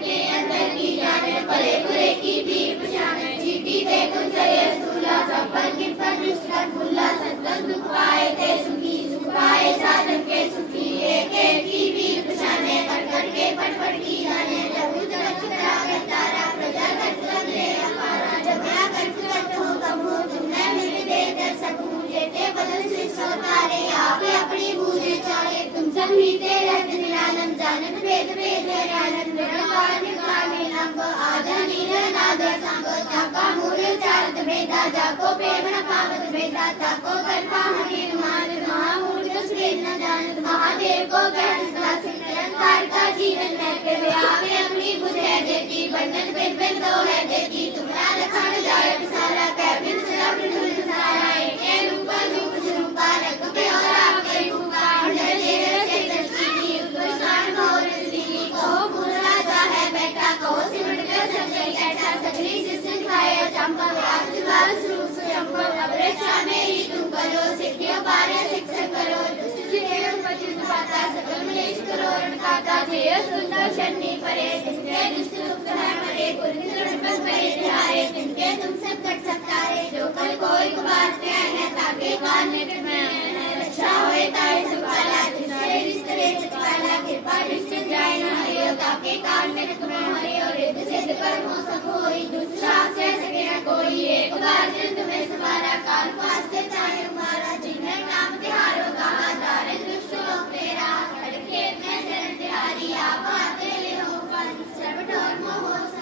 के अंदर की जाने भले बुरे की भी पहचान जीती ते कुन करे सूला संपन्न की पर दुष्ट फुल्ला सतन, दुख पाए, ते सुखी, सुख पाए, साधन के सुखी, एक एक की भी पहचाने कट कट के पट पट की जाने, जब उद रक्षकरा के तारा, प्रजा कर ले हमारा, जब मैं कट कट हो कब हो, तुमने मिल दे कर सकूँ जेते बदल से सोतारे, आप अपनी बूझे, चाहे तुम सब ही जानत संग ताका मूल चारत भेदा, जाको प्रेम न पावत भेदा ताको कल्पा हकीर मान महामूर्त श्रेण न जानत, महादेव को ग्रहण सदा सिंह निरंकार का जीवन रहते आवे अपनी बुध है देती बंधन बिन बिन दो है देती तुम्हारा लखन जाय सारा कैबिन सदा बिन सारा एक रूप रूप स्वरूपा रंग पे और कृपा दृष्टि जाए न ताकि काल में में और रिद्ध सिद्ध कर्मों मौसम होई दूसरा से सके न कोई एक बार जिन तुम्हें सवारा काल पास से ताए हमारा, जिन्हें नाम तिहारो कहा दारे दुष्ट लोग मेरा खड़के में शरण तिहारी, आप आते ले हो सब ढोर मोह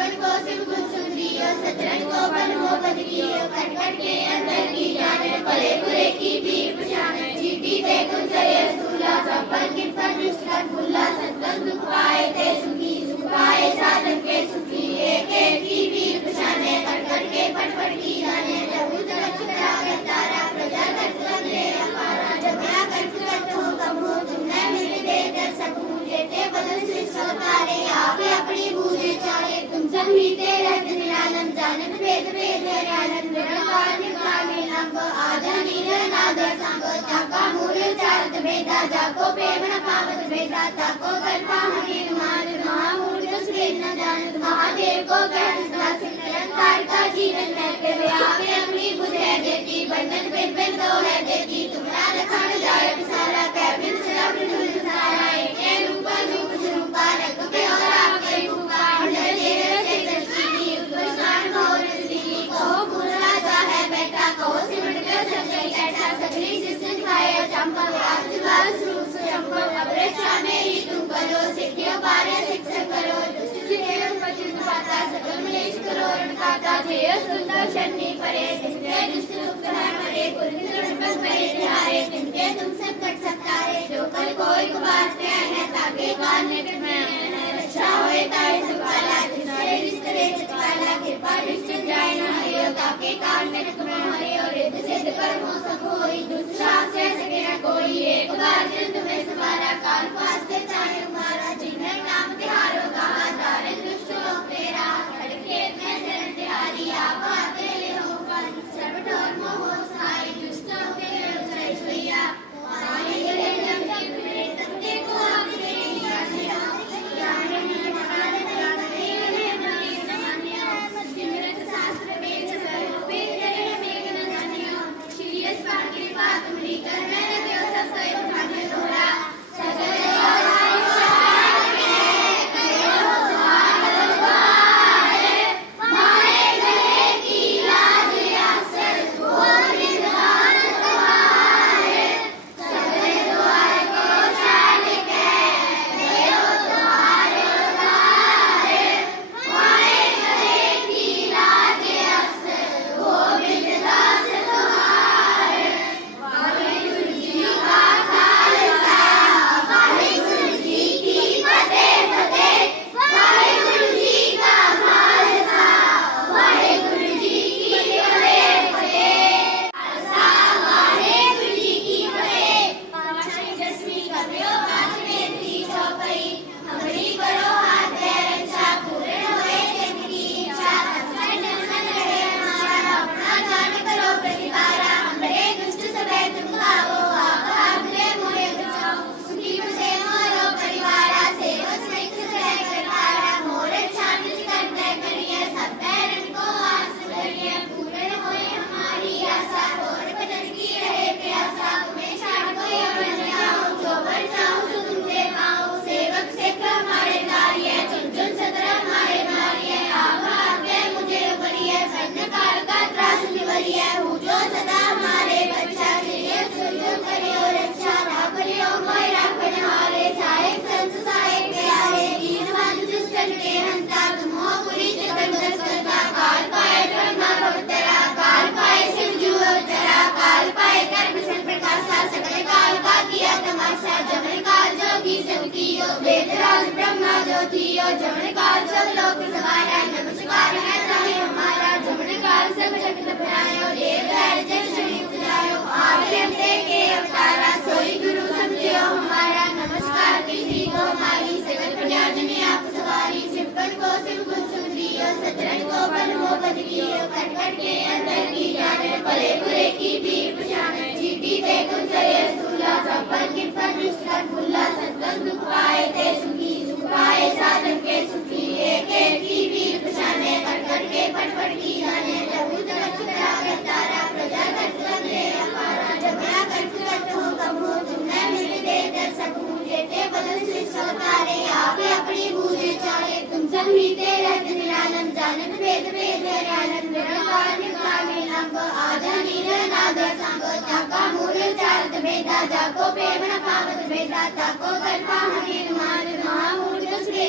सिमकन को सिम गुण सुनियो सतरन को बल हो बदलियो कट कट के अंदर की जाने भले बुरे की भी पहचान जीती ते करे सूला संपन्न की पर दुष्ट फुल्ला सतन दुख पाए ते सुखी, सुख पाए साधन के सुखी, एक एक की भी पहचाने कट कट के पट पट की जाने जब उद रक्षकरा के तारा, प्रजा कर ले हमारा जब मैं कट कट हो कब हो तुमने मिल दे कर सकूँ जेते बदल सृष्ट अवतारे आप अपनी भेद भेद हरियाणन निरंकार निर्कार नीलंब आदर नील नादर संग ताका मूल चारत भेदा जाको प्रेम न पावत भेदा ताको कल्पा हनीर मान महामूर्त सुरेद न जानत महादेव को ग्रहण सदा सिंह निरंकार का जीवन रहते आपने अपनी बुद्ध है देती बंधन बिन बिन दो है देती तुम्हारा लखन जाय विसारा कैबिन सदा प्रभु सारा एक हरियो कान में में हरियो रिद्ध सिद्ध कर्मों सब ज्योतियो जमन काल सब लोक सवारा नमस्कार है ताहि हमारा जमन काल सब जगत बनायो देव राज जग शनि पुजायो आवे अंते के अवतारा, सोई गुरु समझियो। हमारा नमस्कार, किसी को हमारी सकल प्रजा जने आप सवारी। सिमकन को सिम गुण सुंदियो सतरन को बल हो बद कियो। कट कट के अंदर की जाने भले बुरे की पीर पछाने जीती ते चले सूला, संपन्न की दुष्ट कर फुल्ला संतन, दुख पाए ते सुखी पाए साधन के सुखी एक एक की पीर पछाने कट कट के पट पट की जाने जब उतर चुरा कर तारा, प्रजा कर कर ले, हमारा जब मैं कर कट तो कम हो, तुमने मिल दे दे सकूँ जेते बदल से सौतारे, आपे अपनी बूझे चाले तुम सब मीते रहते निरालम जानत भेद भेद निरालम। निरंकार निर्कार नीलंब आदर नीर नाद संग ताका मूल चारत भेदा, जाको प्रेम पावत भेदा, ताको कल्पा हनीर मान, महामूर्त सुरेद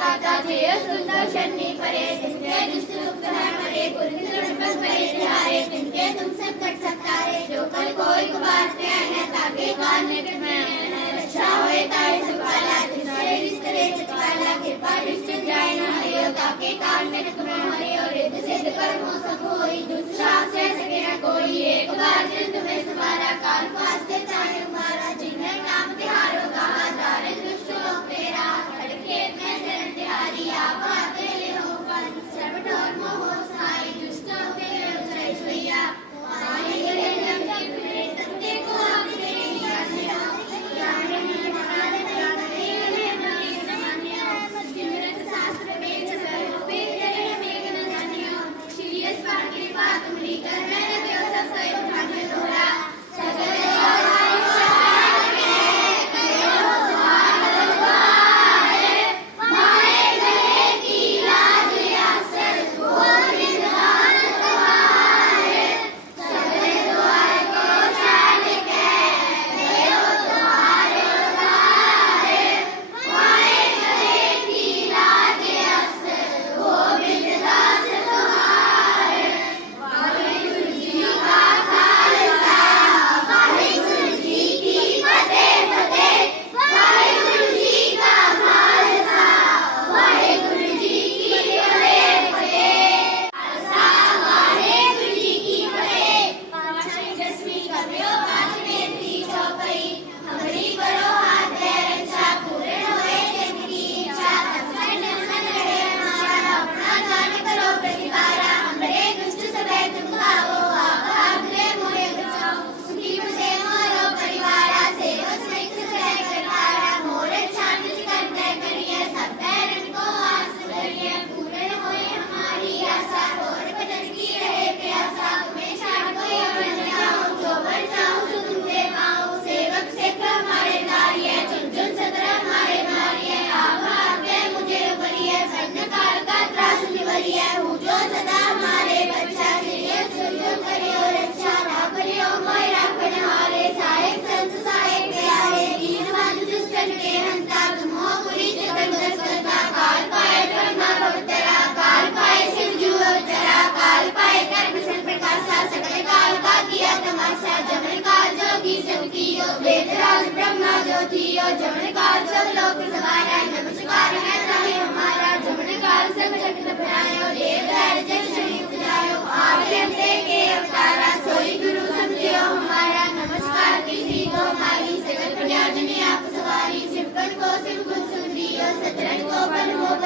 जय सुंदर शनि परे, जिनके दुष्ट दुख है मरे, कुरुक्षेत्र पर परे तिहारे जिनके तुम सब कट सकता है, जो कल कोई कुबारते हैं, ताकि काल निकट में रक्षा होए ताई सुकाला जिससे रिश्ते चितकाला कृपा दृष्टि जाए न हरियो, ताकि काल निकट में हरियो रिद्ध सिद्ध कर्मों सब होई दुष्टास से सके न कोई। एक बार दिन तुम्हें सवारा काल फास्ते ताए हमारा जिन्हें नाम तिहारो कहा तारे दुष्ट पर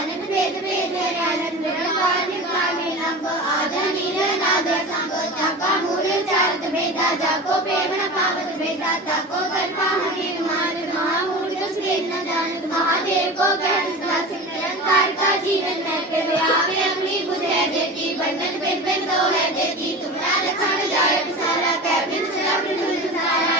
जानत भेद भेद निरालम निरंकार निकाल निलंब आधा नील नागर संग ताका मूल चारत भेदा जाको प्रेम न पावत भेदा ताको कल्पा हकीम मान महामूल दुष्ट न जानत महादेव को कह सदा निरंकार का जीवन है फिर आपे अपनी बुद्धि देती बंधन बिन बिन दो है देती तुम्हारा लखन जाय सारा कैबिन सदा प्रभु सारा